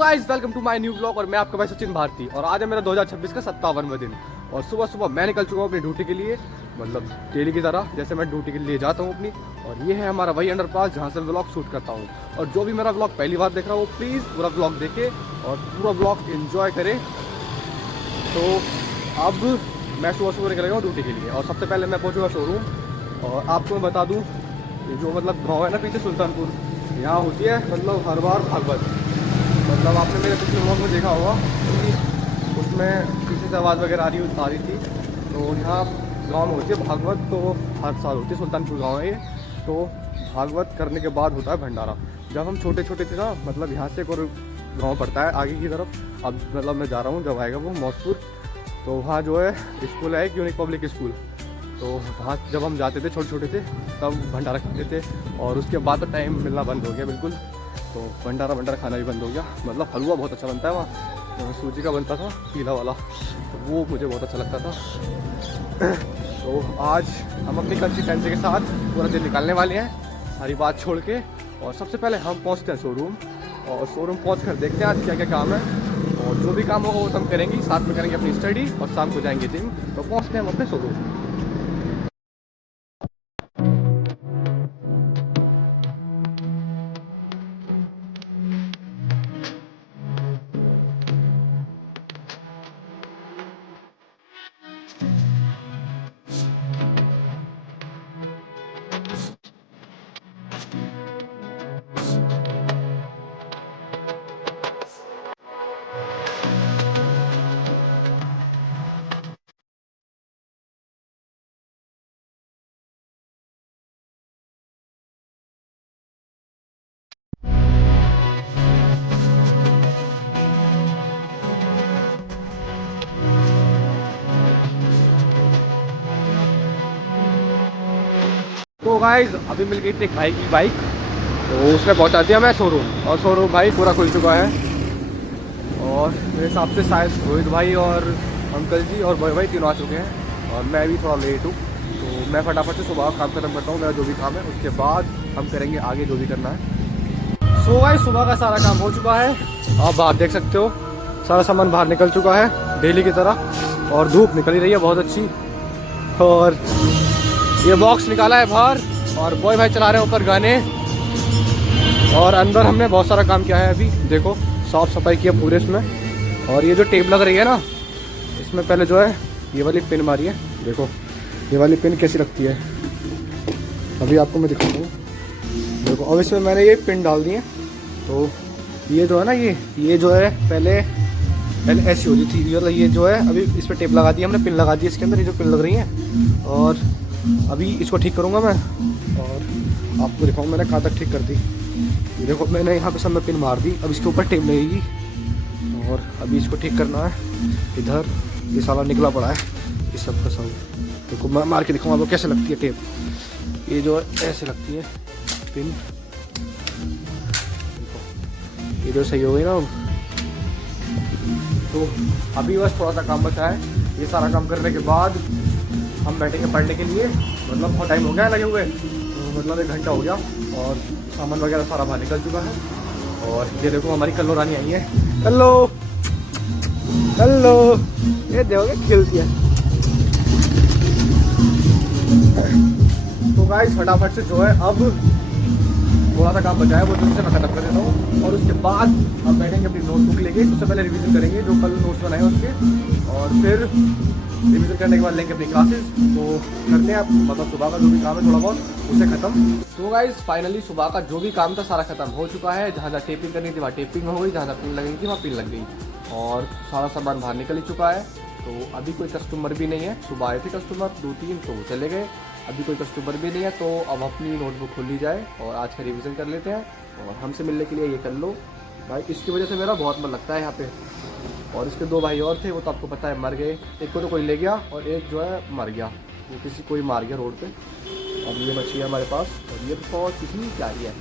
Guys welcome to my new blog और मैं आपका भाई सचिन भारती और आज है मेरा 2026 का 57वां दिन और सुबह सुबह मैं निकल चुका हूँ अपनी ड्यूटी के लिए। मतलब डेली की तरह जैसे मैं ड्यूटी के लिए जाता हूँ अपनी। और ये है हमारा वही अंडरपास जहाँ से व्लॉग शूट करता हूँ। और जो भी मेरा व्लॉग पहली बार देख रहा हो वो प्लीज़ पूरा व्लॉग देखे और पूरा व्लॉग एंजॉय करे। तो अब मैं सुबह सुबह निकल गया हूँ ड्यूटी के लिए और सबसे पहले मैं पहुँचूँगा शोरूम। और आपको मैं बता दूँ जो मतलब गाँव है ना पीछे सुल्तानपुर, यहाँ होती है मतलब हर बार भागवत। मतलब आपने मेरे पिछले व्लॉग में देखा होगा कि उसमें पीछे से आवाज़ वगैरह आ रही थी। तो यहाँ गांव में होती है भागवत, तो हर साल होती है। सुल्तानपुर गांव है ये। तो भागवत करने के बाद होता है भंडारा। जब हम छोटे छोटे थे ना, मतलब यहाँ से एक और गाँव पड़ता है आगे की तरफ। अब मतलब मैं जा रहा हूँ, जब आएगा वो मौजपुर, तो वहाँ जो है स्कूल है एक यूनिक पब्लिक स्कूल। तो वहाँ जब हम जाते थे छोटे छोटे थे तब भंडारा खाते थे। और उसके बाद तो टाइम मिलना बंद हो गया बिल्कुल। तो भंडारा खाना भी बंद हो गया। मतलब हलवा बहुत अच्छा बनता है वहाँ, सूजी का बनता था पीला वाला, तो वो मुझे बहुत अच्छा लगता था। तो आज हम अपनी कंसिस्टेंसी के साथ पूरा दिन निकालने वाले हैं सारी बात छोड़ के। और सबसे पहले हम पहुँचते हैं शोरूम और शोरूम पहुँच कर देखते हैं आज क्या क्या काम है। और जो भी काम होगा वो हम करेंगे, साथ में करेंगे अपनी स्टडी और शाम को जाएंगे जिम। तो पहुँचते हैं हम अपने शोरूम। तो गाइस अभी मिल गई थी एक भाई की बाइक, तो उसने पहुंचा दिया मैं शोरूम। और शोरूम भाई पूरा खुल चुका है। और मेरे हिसाब से शायद रोहित भाई और अंकल जी और बॉय भाई तीनों आ चुके हैं और मैं भी थोड़ा लेट हूँ। तो मैं फटाफट से सुबह काम खत्म करता हूँ, मेरा जो भी काम है, उसके बाद हम करेंगे आगे जो भी करना है। सो गाइस सुबह का सारा काम हो चुका है, आप देख सकते हो सारा सामान बाहर निकल चुका है डेली की तरह। और धूप निकल ही रही है बहुत अच्छी। और ये बॉक्स निकाला है बाहर और बॉय भाई चला रहे हैं ऊपर गाने। और अंदर हमने बहुत सारा काम किया है। अभी देखो साफ सफाई किया पूरे इसमें। और ये जो टेप लग रही है ना, इसमें पहले जो है ये वाली पिन मारी है। देखो ये वाली पिन कैसी लगती है, अभी आपको मैं दिखाता हूँ। देखो अब इसमें मैंने ये पिन डाल दी है। तो ये जो है ना, ये जो है पहले ऐसी होती थी। मतलब ये जो है अभी इस पर टेप लगा दी, हमने पिन लगा दी इसके अंदर, ये जो पिन लग रही है। और अभी इसको ठीक करूँगा मैं और आपको दिखाऊँ मैंने कहाँ तक ठीक कर दी। ये देखो मैंने यहाँ पे सब में पिन मार दी, अब इसके ऊपर टेप लगेगी। और अभी इसको ठीक करना है। इधर ये साला निकला पड़ा है ये सब का सब। देखो मैं मार के दिखाऊँगा आपको कैसे लगती है टेप। ये जो है ऐसे लगती है पिन। ये जो सही हो गई ना अब। तो अभी बस थोड़ा सा काम बचा है। ये सारा काम करने के बाद हम बैठेंगे पढ़ने के लिए। मतलब बहुत टाइम हो गया है लगे हुए, तो मतलब 1 घंटा हो गया। और सामान वगैरह सारा बाहर निकल चुका है। और ये देखो हमारी कल्लो रानी आई है। कल्लो कल्लो ये देखोगे खेलती है। तो गाइस फटाफट से जो है अब थोड़ा सा काम बचा है वो जल्दी से मैं खत्म कर देता हूँ। और उसके बाद हम बैठेंगे अपनी नोटबुक लेके। सबसे पहले रिवीजन करेंगे जो कल नोट्स बनाए उसके, और फिर रिवीजन करने के बाद लेंगे अपनी क्लासेस। तो करते हैं आप मतलब सुबह का जो भी काम है थोड़ा बहुत उसे खत्म। तो गाइस फाइनली सुबह का जो भी काम था सारा खत्म हो चुका है। जहाँ जहाँ टेपिंग करनी थी वहाँ टेपिंग हो गई, जहाँ जहाँ पिन लगनी थी वहाँ पिन लग गई। और सारा सामान बाहर निकल ही चुका है। तो अभी कोई कस्टमर भी नहीं है। सुबह आए थे कस्टमर 2-3, तो वो चले गए। अभी कोई कस्टमर भी नहीं है। तो अब अपनी नोटबुक खोल ली जाए और आज का रिवीजन कर लेते हैं। और हमसे मिलने के लिए ये कर लो भाई, इसकी वजह से मेरा बहुत मन लगता है यहाँ पे। और इसके 2 भाई और थे, वो तो आपको पता है मर गए। एक को तो कोई ले गया और एक जो है मर गया, वो किसी कोई मार गया रोड पे। अब ये बची है हमारे पास और ये बहुत ही प्यारी है।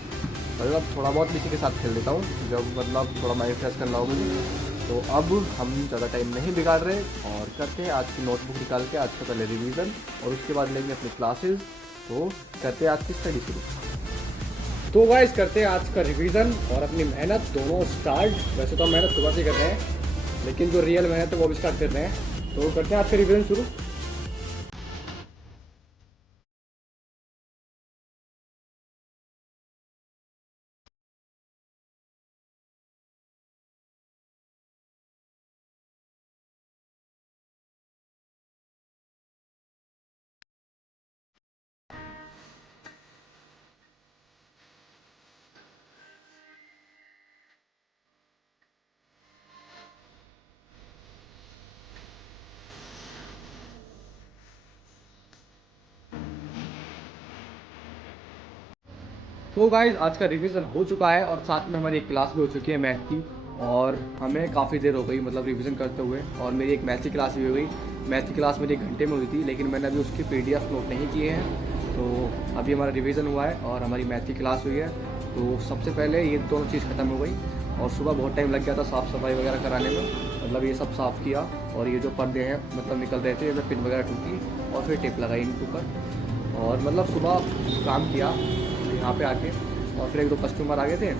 मतलब थोड़ा बहुत किसी के साथ खेल लेता हूँ जब मतलब थोड़ा माइंड फ्रेश करना हो मुझे। तो अब हम ज़्यादा टाइम नहीं बिगाड़ रहे और करते हैं आज की नोटबुक निकाल के आज का पहले रिवीजन और उसके बाद लेंगे अपनी क्लासेस। तो करते हैं आज की स्टडी शुरू। तो गाइस करते हैं आज का रिवीजन और अपनी मेहनत दोनों स्टार्ट। वैसे तो हम मेहनत सुबह से कर रहे हैं, लेकिन जो रियल मेहनत है वो भी स्टार्ट कर रहे हैं। तो करते हैं आज का रिवीजन शुरू। तो गाइस आज का रिवीजन हो चुका है और साथ में हमारी एक क्लास भी हो चुकी है मैथ की। और हमें काफ़ी देर हो गई मतलब रिवीजन करते हुए, और मेरी एक मैथ की क्लास भी हो गई। मैथ की क्लास मेरी 1 घंटे में हुई थी, लेकिन मैंने अभी उसकी PDF नोट नहीं किए हैं। तो अभी हमारा रिवीजन हुआ है और हमारी मैथ की क्लास हुई है। तो सबसे पहले ये दोनों चीज़ ख़त्म हो गई, और सुबह बहुत टाइम लग गया था साफ़ सफाई वगैरह कराने में। मतलब ये सब साफ़ किया, और ये जो पर्दे हैं मतलब निकल रहे थे, पिन वगैरह टूटी और फिर टेप लगाई इनके ऊपर। और मतलब सुबह काम किया यहाँ पे आके, और फिर 1-2 कस्टमर आ गए थे,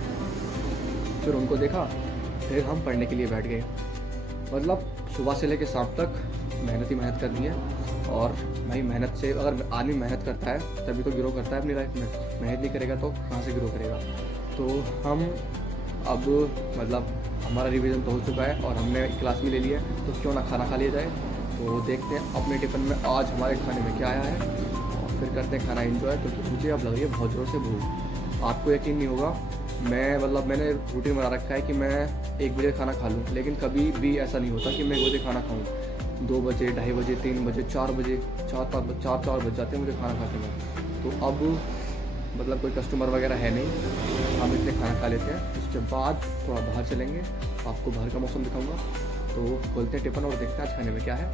फिर उनको देखा, फिर हम पढ़ने के लिए बैठ गए। मतलब सुबह से लेकर शाम तक मेहनत ही मेहनत करनी है। और भाई मेहनत से, अगर आदमी मेहनत करता है तभी तो ग्रो करता है अपनी लाइफ में। मेहनत नहीं करेगा तो कहाँ से ग्रो करेगा। तो हम अब मतलब हमारा रिवीजन तो हो चुका है और हमने क्लास भी ले लिया है, तो क्यों ना खाना खा लिया जाए। तो देखते हैं अपने टिफ़िन में आज हमारे खाने में क्या आया है, और फिर करते हैं खाना एंजॉय। क्योंकि मुझे अब लग रही है बहुत ज़ोर से भूख। आपको यकीन नहीं होगा, मैंने रूटीन बना रखा है कि मैं 1 बजे खाना खा लूँ, लेकिन कभी भी ऐसा नहीं होता कि मैं 1 बजे खाना खाऊँ। 2 बजे, 2:30 बजे, 3 बजे, 4 बजे, 4 बज जाते हैं मुझे खाना खाते में। तो अब मतलब कोई कस्टमर वगैरह है नहीं, हम इतने खाना खा लेते हैं। उसके बाद थोड़ा बाहर चलेंगे, आपको बाहर का मौसम दिखाऊंगा। तो खोलते हैं टिफ़िन और देखते हैं आज खाने में क्या है।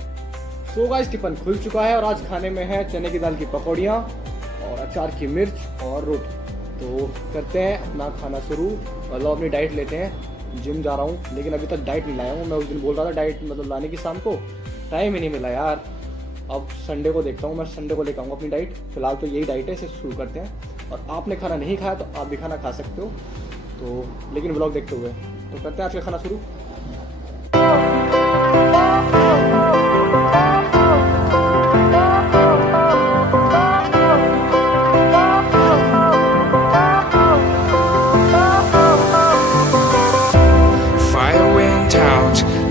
सो गाइस टिफ़िन खुल चुका है और आज खाने में है चने की दाल की पकौड़ियाँ और अचार की मिर्च और रोटी। तो करते हैं अपना खाना शुरू। मतलब अपनी डाइट लेते हैं। जिम जा रहा हूँ, लेकिन अभी तक डाइट नहीं लाया हूँ। मैं उस दिन बोल रहा था डाइट मतलब लाने की, शाम को टाइम ही नहीं मिला यार। अब संडे को देखता हूँ, मैं संडे को लेकर आऊँगा अपनी डाइट। फिलहाल तो यही डाइट है, इसे शुरू करते हैं। और आपने खाना नहीं खाया तो आप भी खाना खा सकते हो, तो लेकिन व्लॉग देखते हुए। तो करते हैं आज का खाना शुरू।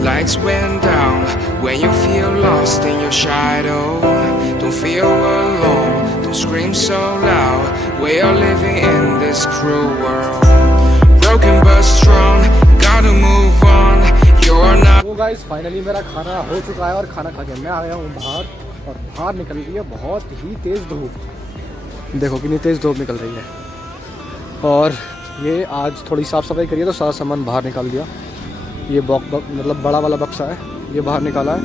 Lights went down when you feel lost in your shadow. Don't feel alone, don't scream so loud. We are living in this cruel world. Broken but strong, gotta move on. You're not. तो guys finally मेरा खाना हो चुका है और खाना खा के मैं आ गया हूँ बाहर, और बाहर निकल रही है बहुत ही तेज़ धूप। देखो कितनी तेज़ धूप निकल रही है। और ये आज थोड़ी साफ़ सफाई करी है तो सारा सामान बाहर निकाल दिया। ये मतलब बड़ा वाला बक्सा है, ये बाहर निकाला है,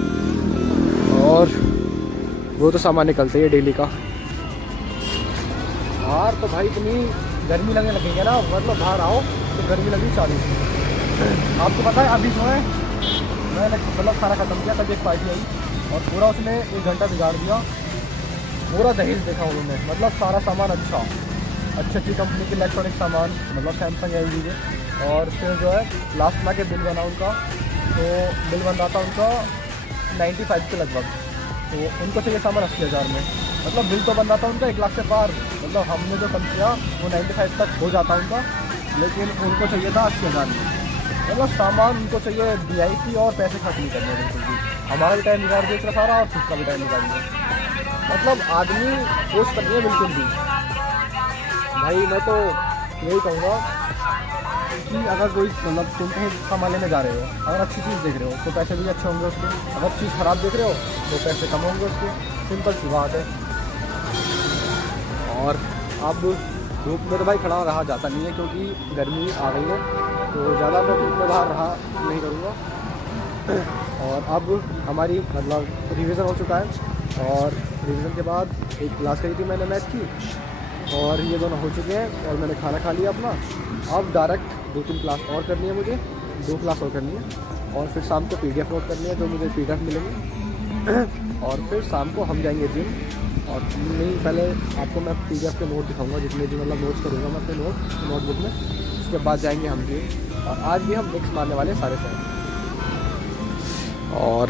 और वो तो सामान निकलते हैं डेली का। बाहर तो भाई इतनी गर्मी लगने लगेगी ना, मतलब बाहर आओ तो गर्मी लगी चालू। आपको पता है अभी जो है मैंने मतलब खाना ख़त्म किया, तब एक पार्टी आई और पूरा उसने 1 घंटा बिगाड़ दिया। पूरा दहेज देखा उन्होंने, मतलब सारा सामान अच्छी कंपनी के इलेक्ट्रॉनिक सामान, मतलब सैमसंग LG के। और फिर जो है लास्ट में के बिल बना उनका, तो बिल बन रहा था उनका 95 के लगभग। तो उनको चाहिए सामान 80,000 में, मतलब बिल तो बन रहा था उनका 1 लाख से पार। मतलब हमने जो कम किया वो 95 तक हो जाता उनका, लेकिन उनको चाहिए था 80,000 में। मतलब सामान उनको चाहिए VIP और पैसे खर्च नहीं करने बिल्कुल भी। हमारा भी टाइम निकाल दिया सारा, और खुद का भी टाइम निकाल दिया। मतलब आदमी सोच कर है बिल्कुल भी। भाई मैं तो यही कहूँगा कि अगर कोई मतलब तुम कहीं सामान लेने जा रहे हो, अगर अच्छी चीज़ देख रहे हो तो पैसे भी अच्छे होंगे उसके, अगर चीज़ ख़राब देख रहे हो तो पैसे कम होंगे उसके। सिंपल सी बात है। और अब धूप में तो भाई खड़ा रहा जाता नहीं है, क्योंकि गर्मी आ गई है, तो ज़्यादा मैं धूप में बाहर रहा नहीं करूँगा। और अब हमारी मतलब रिवीज़न हो चुका है, और रिवीज़न के बाद एक क्लास करी थी मैंने मैथ की, और ये दोनों हो चुके हैं, और मैंने खाना खा लिया अपना। अब डायरेक्ट 2-3 क्लास और करनी है मुझे, 2 क्लास और करनी है, और फिर शाम को PDF नोट करनी है जो मुझे PDF मिलेंगी। और फिर शाम को हम जाएंगे जिम, और नहीं, पहले आपको मैं PDF के नोट दिखाऊंगा, जितने भी मतलब नोट्स करूँगा मैं अपने नोटबुक में। उसके बाद जाएंगे हम जिम, और आज भी हम मिक्स मारने वाले हैं सारे सारे। और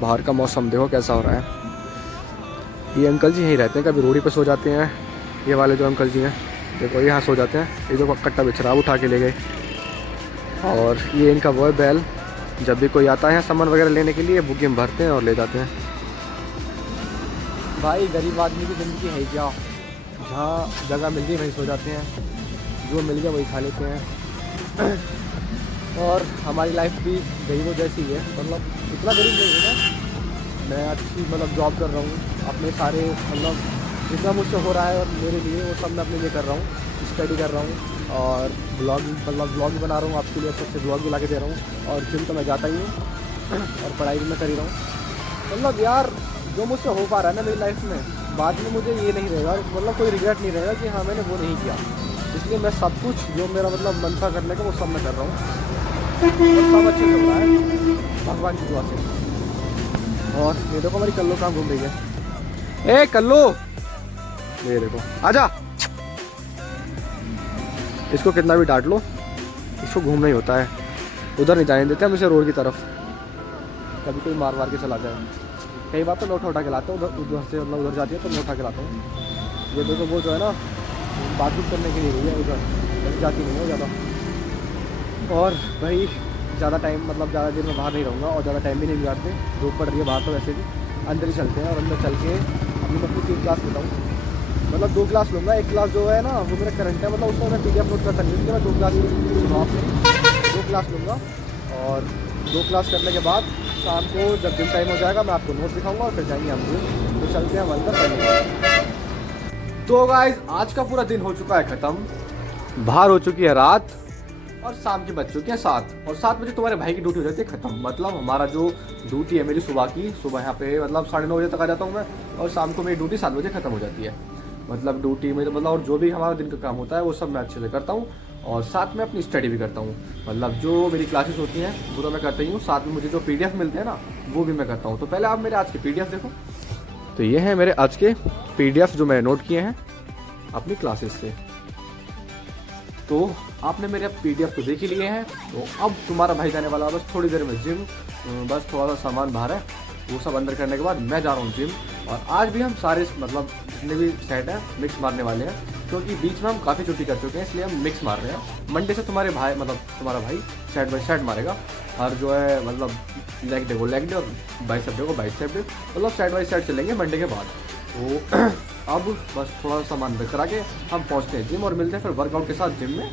बाहर का मौसम देखो कैसा हो रहा है। ये अंकल जी यहीं रहते हैं, कभी रोडी पे सो जाते हैं। ये वाले जो अंकल जी हैं देखो, यहाँ सो जाते हैं। ये जो कट्टा बिछरा उठा के ले गए। और ये इनका वो है बैल, जब भी कोई आता है सामान वगैरह लेने के लिए बुकिंग भरते हैं और ले जाते हैं। भाई गरीब आदमी की ज़िंदगी है क्या, जहाँ जगह मिल गई वहीं सो जाते हैं, जो मिल गया वही खा लेते हैं। और हमारी लाइफ भी गरीबों जैसी ही है, मतलब इतना गरीब नहीं है ना। मैं अच्छी मतलब जॉब कर रहा हूँ, अपने सारे मतलब जितना मुझसे हो रहा है और मेरे लिए वो सब मैं अपने लिए कर रहा हूँ। स्टडी कर रहा हूँ और ब्लॉग भी बना रहा हूँ आपके लिए, अच्छे अच्छे ब्लॉग भी ला के दे रहा हूँ। और जिम तो मैं जाता ही हूँ और पढ़ाई भी मैं कर ही रहा हूँ। मतलब यार जो मुझसे हो पा रहा है ना मेरी लाइफ में, बाद में मुझे ये नहीं रहेगा, मतलब कोई रिग्रेट नहीं रहेगा कि हाँ मैंने वो नहीं किया। इसलिए मैं सब कुछ जो मेरा मतलब मन था करने का वो सब मैं कर रहा हूँ, और सब अच्छे से हो रहा है भगवान की दुआ से। और ये देखो हमारी कल्लो कहाँ घूम रही है। ए कल्लो, ये देखो आजा। इसको कितना भी डांट लो, इसको घूमना ही होता है। उधर नहीं जाने देते हम इसे, रोड की तरफ। कभी कोई मार के चला जाए। कई बार तो मैं उठा के लाता हूँ, उधर से मतलब उधर जाती है तो मैं उठा के लाता हूँ। ये देखो वो जो है ना बातचीत करने के लिए गई है उधर, कभी जाती नहीं है ज़्यादा। और भाई ज़्यादा टाइम मतलब ज़्यादा देर में बाहर नहीं रहूँगा, और ज़्यादा टाइम भी नहीं बिगाड़ते। धूप पड़ रही है बाहर तो वैसे भी अंदर ही चलते हैं। और अंदर चल के अभी मैं अपनी 3 क्लास लेता हूँ, मतलब 2 क्लास लूँगा। एक क्लास जो है ना वो मेरा करंट है, मतलब उसमें मैं PDF नोट करता नहीं, इसलिए मैं 2 क्लास सुना आपने 2 क्लास लूँगा। और 2 क्लास करने के बाद शाम को जब जिम टाइम हो जाएगा मैं आपको नोट दिखाऊंगा और फिर जाएंगे हम जिम। तो चलते हैं हम अंदर पढ़ने। तो गाइज आज का पूरा दिन हो चुका है ख़त्म, बाहर हो चुकी है रात, और शाम के बज चुके हैं 7। और 7 बजे तुम्हारे भाई की ड्यूटी हो जाती है ख़त्म। मतलब हमारा जो ड्यूटी है मेरी सुबह की, सुबह यहाँ पे मतलब 9:30 बजे तक आ जाता हूँ मैं, और शाम को मेरी ड्यूटी 7 बजे ख़त्म हो जाती है। मतलब ड्यूटी में मतलब और जो भी हमारा दिन का काम होता है वो सब मैं अच्छे से करता हूँ, और साथ में अपनी स्टडी भी करता हूँ। मतलब जो मेरी क्लासेस होती हैं वो तो मैं करता ही हूँ, साथ में मुझे जो PDF मिलते हैं ना वो भी मैं करता हूँ। तो पहले आप मेरे आज के PDF देखो। तो ये है मेरे आज के PDF जो मैंने नोट किए हैं अपनी क्लासेस से। तो आपने मेरे PDF तो देख ही लिए हैं। तो अब तुम्हारा भाई जाने वाला बस थोड़ी देर में जिम, बस थोड़ा सा सामान बाहर है, वो सब अंदर करने के बाद मैं जा रहा हूँ जिम। और आज भी हम सारे मतलब जितने भी सेट हैं मिक्स मारने वाले हैं, क्योंकि बीच में हम काफ़ी छुट्टी कर चुके हैं, इसलिए हम मिक्स मार रहे हैं। मंडे से तुम्हारे भाई मतलब तुम्हारा भाई सेट बाई सेट मारेगा। और जो है मतलब लेग डे को लेग डे और बाइसेप डे को बाइसेप डे, मतलब सेट बाई सेट चलेंगे मंडे के बाद। तो अब बस थोड़ा सा सामान करा के हम पहुँचते हैं जिम, और मिलते हैं फिर वर्कआउट के साथ जिम में।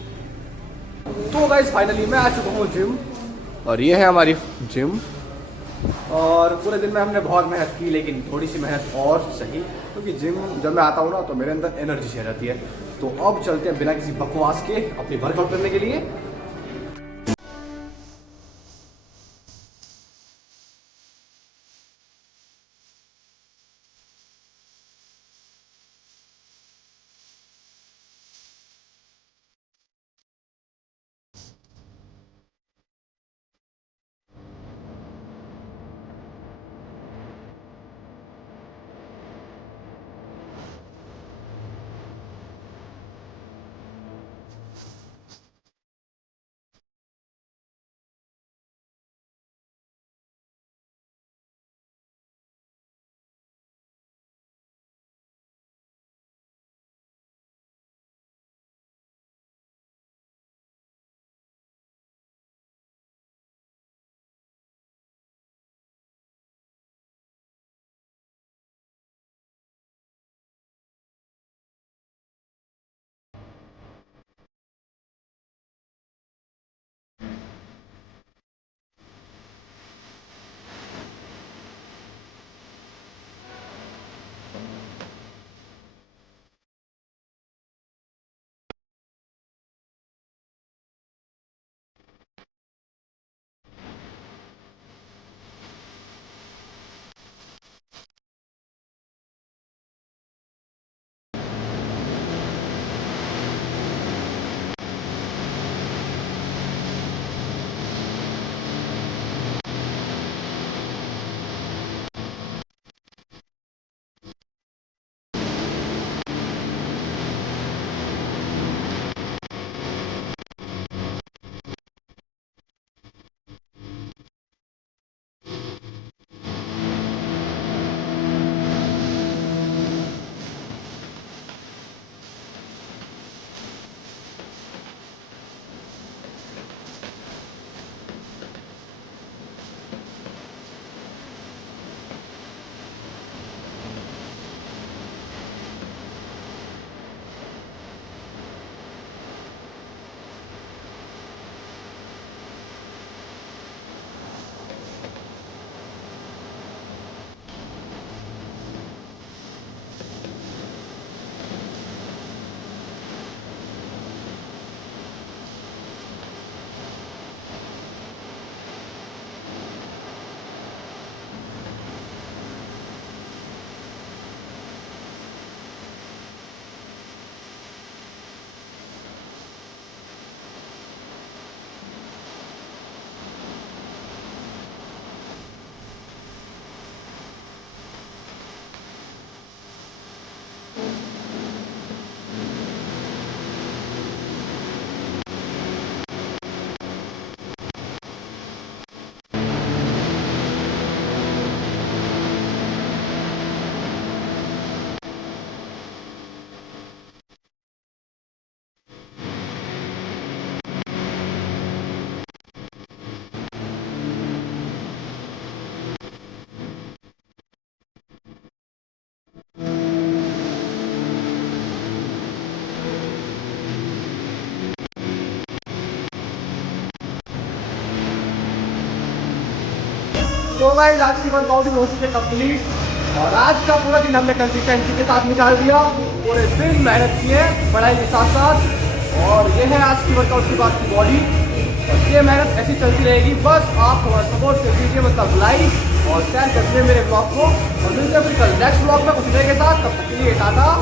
तो गाइस फाइनली मैं आ चुका हूँ जिम, और ये है हमारी जिम। और पूरे दिन में हमने बहुत मेहनत की, लेकिन थोड़ी सी मेहनत और सही, क्योंकि जिम जब मैं आता हूँ ना तो मेरे अंदर एनर्जी चाहिए रहती है। तो अब चलते हैं बिना किसी बकवास के अपनी वर्कआउट करने के लिए। तो गाइस आज की वर्कआउट हो चुकी है कंप्लीट और आज का पूरा दिन हमने कंसिस्टेंसी के साथ निकाल दिया। पूरे दिन मेहनत की है पढ़ाई के साथ साथ और ये है आज की वर्कआउट के बाद की बॉडी और ये मेहनत ऐसी चलती रहेगी। बस आप हमारा सपोर्ट कर दीजिए, मतलब लाइक और शेयर कर दीजिए मेरे ब्लॉग को और मिलते हैं फिर कल नेक्स्ट ब्लॉग में कुछ नए के साथ। तब तक के लिए टाटा।